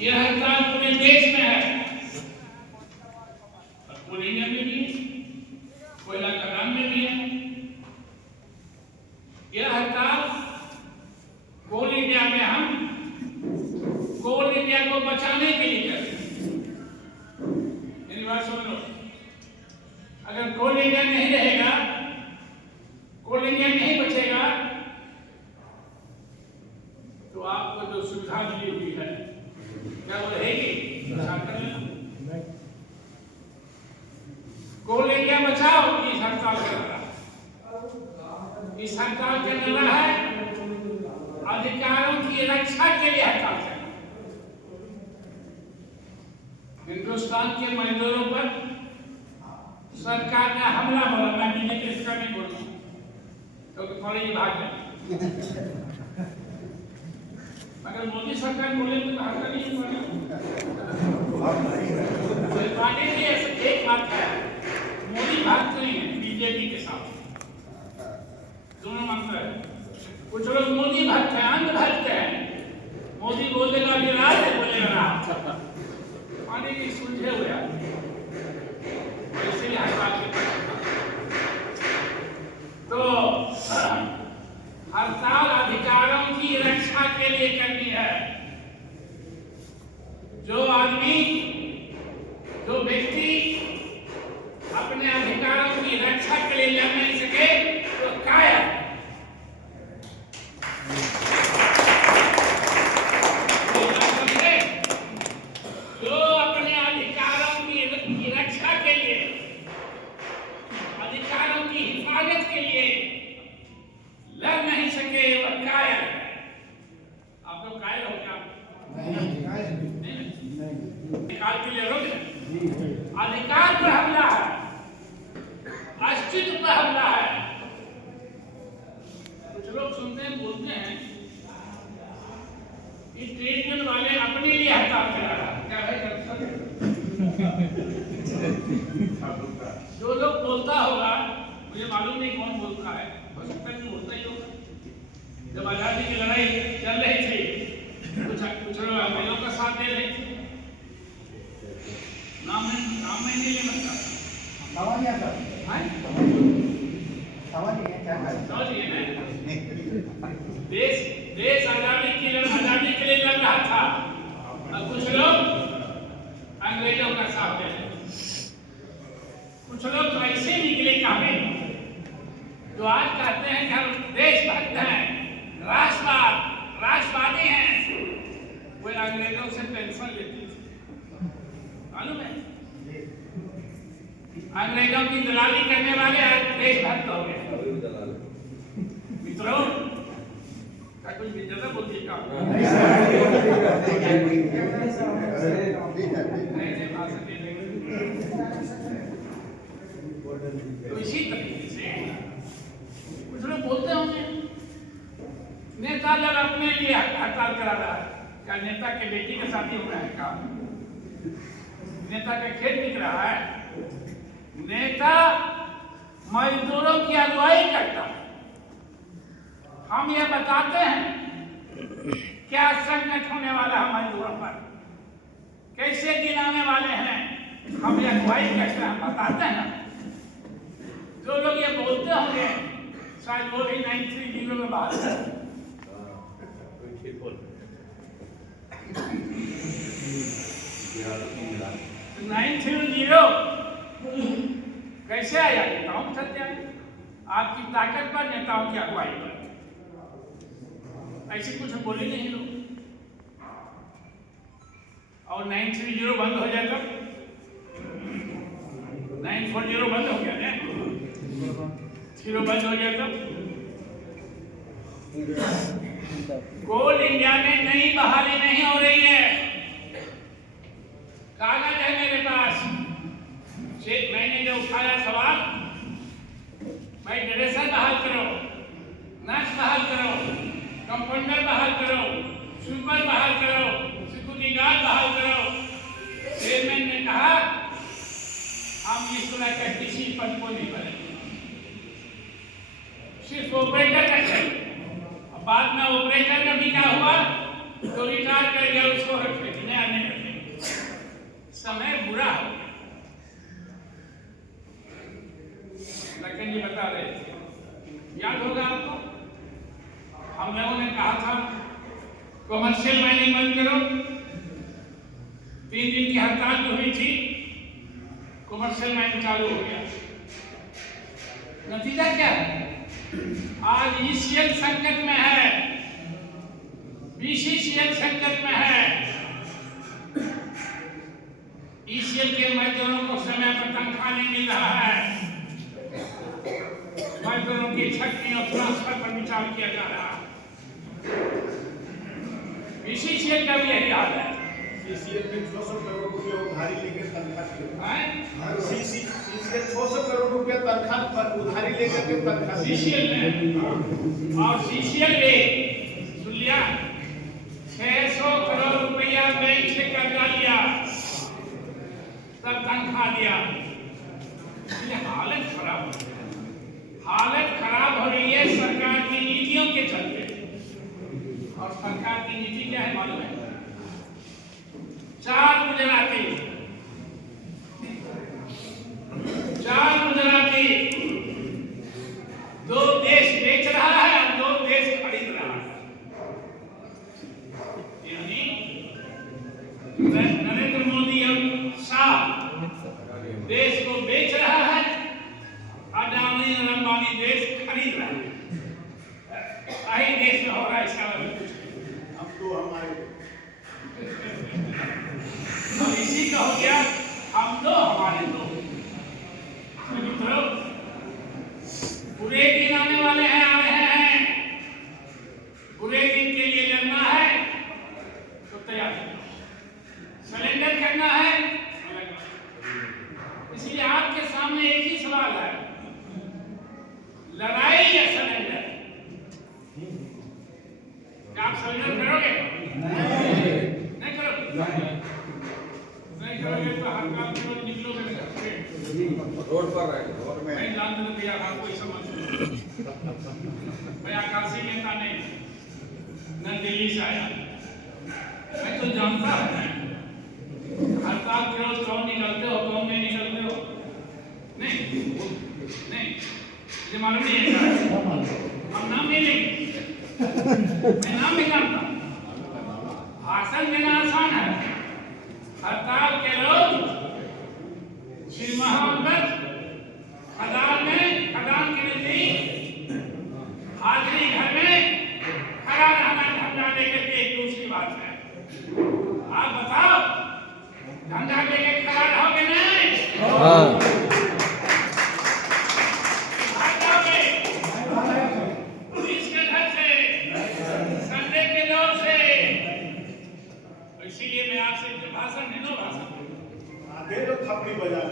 यह हड़ताल पूरे देश में है और पूरे इंडिया में भी है, कोयला खदान में भी है। यह हड़ताल कोल इंडिया में हम कोल इंडिया को बचाने के लिए कर रहे हैं। मेरी बात सुन लो, अगर कोल इंडिया नहीं रहेगा, कोल इंडिया नहीं बचेगा, तो आपको जो सुविधा मिली हुई है क्या वो रहेगी? कोल इंडिया बचाओ, इस हड़ताल का नारा, इस हड़ताल का नारा है अधिकारों की रक्षा के लिए हड़ताल करना। हिंदुस्तान के मजदूरों पर सरकार ने हमला बोला, मैं बीजेपी सरकार नहीं बोल रहा हूं, क्योंकि थोड़ी ही भाग गए, मगर मोदी सरकार बोले तो हड़ताल नहीं बोला। पार्टी की एक बात है, मोदी भागते नहीं है बीजेपी के साथ, दोनों मंत्र है। कुछ लोग मोदी भक्त हैं, अंध भक्त हैं, मोदी बोल देगा अभी रात है, बोलेगा रात, पानी की सुलझे हुए इसलिए हड़ताल तो हड़ताल अधिकारों की रक्षा के लिए करनी है। जो आदमी, जो व्यक्ति अपने अधिकारों की रक्षा के लिए लड़ नहीं सके तो कायर। जो अपने अधिकारों की रक्षा के लिए, अधिकारों की हिफाजत के लिए लड़ नहीं सके वह कायर है। आप लोग कायर हो क्या? अधिकार के लिए रोक, अधिकार पर हमला है, अस्तित्व पर हमला है। कुछ लोग सुनते हैं, बोलते हैं कि ट्रेड यूनियन वाले अपने लिए हड़ताल करा रहा है। क्या भाई जो लोग बोलता होगा, मुझे मालूम नहीं कौन बोलता है, हो सकता है बोलता ही होगा। जब आजादी की लड़ाई चल रही थी, कुछ लोग अंग्रेजों का साथ दे रहे थे, नाम नहीं लेना चाहता। देश आजादी के लिए लड़ रहा था और कुछ लोग अंग्रेजों का साथ दे रहे। कुछ लोग तो ऐसे निकले काबिल जो आज कहते हैं कि हम देशभक्त हैं, राष्ट्रवादी हैं। वो अंग्रेजों से पेंशन लेती थी, मालूम है? अंग्रेजों की दलाली करने वाले आज देशभक्त हो गए। मित्रों का कुछ भी ज्यादा बोलती का तो इसी तरीके से कुछ लोग बोलते होंगे नेता जब अपने लिए हड़ताल करा रहा है, क्या नेता के बेटी के साथ ही हो रहा है? काम नेता का खेत बिक रहा है? नेता मजदूरों की अगुवाई करता है। हम यह बताते हैं क्या संकट होने वाला है मजदूरों पर, कैसे दिन आने वाले हैं, हम यह अगुवाई करते हैं, बताते हैं। जो लोग ये बोलते होंगे शायद वो भी 930 में बात है। 930 कैसे आया? नेताओं के सत्य आपकी ताकत पर, नेताओं की अगुवाई पर। ऐसे कुछ बोले नहीं लोग। और 930 बंद हो जाए तब 940 बंद हो गया ना, 0 बंद हो गया तब कोल इंडिया में नई बहाली नहीं हो रही है। कागज है मेरे पास, मैंने जो उठाया सवाल, भाई ड्रेसर बहाल करो, नर्स बहाल करो, कंपाउंडर बहाल करो, स्वीपर बहाल करो, सिक्योरिटी गार्ड बहाल करो। चेयरमैन ने कहा हम इस तरह का किसी पद को नहीं भरेंगे, सिर्फ ऑपरेटर का चाहिए। बाद में ऑपरेटर का भी क्या हुआ तो रिटायर कर गया, उसको रख नया कमर्शियल माइनिंग बंद करो। 3 दिन की हड़ताल जो हुई थी, कमर्शियल माइनिंग चालू हो गया। नतीजा क्या है? आज ईसीएल संकट में है, बीसीसीएल संकट में है। ईसीएल के मजदूरों को समय पर तनख्वाह नहीं मिल रहा है, मजदूरों की छटनी और ट्रांसफर पर विचार किया जा रहा है। बीसीसीएल का भी यही हाल है। सीसीएल में 600 करोड़ रुपए उधारी लेकर तनख्वाह है। सीसीएल 600 करोड़ रुपए तनख्वाह पर उधारी लेकर के तनख्वाह सीसीएल में, और सीसीएल में सुन लिया 600 करोड़ रुपया बैंक से कर्जा लिया, तब तनख्वाह दिया। ये हालत खराब हो रही है सरकार की नीतियों के चलते। और सरकार की नीति क्या है मालूम है? 4 गुजराती 2 देश बेच रहा है और 2 देश खरीद रहा है। यानी नरेंद्र मोदी और शाह देश को बेच रहा है, अडानी और अंबानी देश खरीद रहा है। यही देश में हो रहा है। इसका हम तो हमारे और इसी का हो गया हम दो हमारे दो। मित्रों, बुरे दिन आने वाले हैं, आ रहे हैं। बुरे दिन के लिए लड़ना है तो तैयार हो, सरेंडर करना है। इसलिए आपके सामने एक ही सवाल है, लड़ाई या सरेंडर? क्या आप सरेंडर करोगे? नहीं करोगे? नहीं करोगे तो हड़ताल पर निकलोगे रोड पर रोड में नहीं जानते तो भैया आपको ही समझ मैं आकाशी नेता नहीं, न दिल्ली से आया। मैं तो जानता हूँ हड़ताल करो, कौन निकलते हो कौन नहीं निकलते हो। नहीं मुझे मालूम नहीं है। हम नाम नहीं लेंगे, मैं नाम नहीं जानता। भाषण देना आसान है। हड़ताल के लोग श्री महामंडल खदान के नजदीक हाजरी घर में खड़ा रहना, झंडा लेकर के। एक दूसरी बात है, आप बताओ झंडा लेके खड़ा रहोगे नहीं? हाँ। पुलिस के घर से, संडे के दौर से। इसीलिए मैं आपसे भाषण नहीं, आगे तो थपड़ी बजा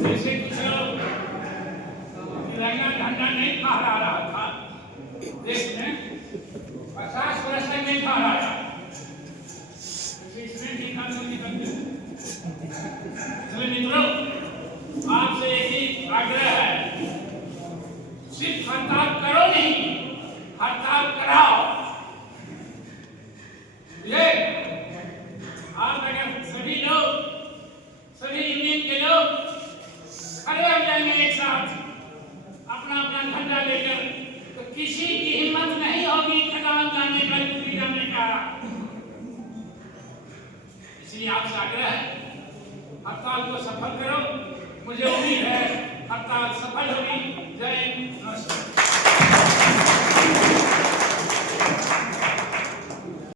जैसे कुछ लोग तिरंगा झंडा नहीं फहरा रहा था देश में, 50 वर्ष तक नहीं फहराया, इसमें भी कानून निकलते। मित्रों, आपसे एक ही आग्रह है, सिर्फ हड़ताल करो नहीं, हड़ताल कराओ। ये आप अगर सभी लोग, सभी यूनियन के लोग खड़े हो जाएंगे एक साथ अपना अपना झंडा लेकर, तो किसी की हिम्मत नहीं होगी खदान जाने का, यूपी जाने का। इसलिए आपसे आग्रह है, हड़ताल को सफल करो। मुझे उम्मीद है हड़ताल सफल होगी। जय हिंद, नमस्कार।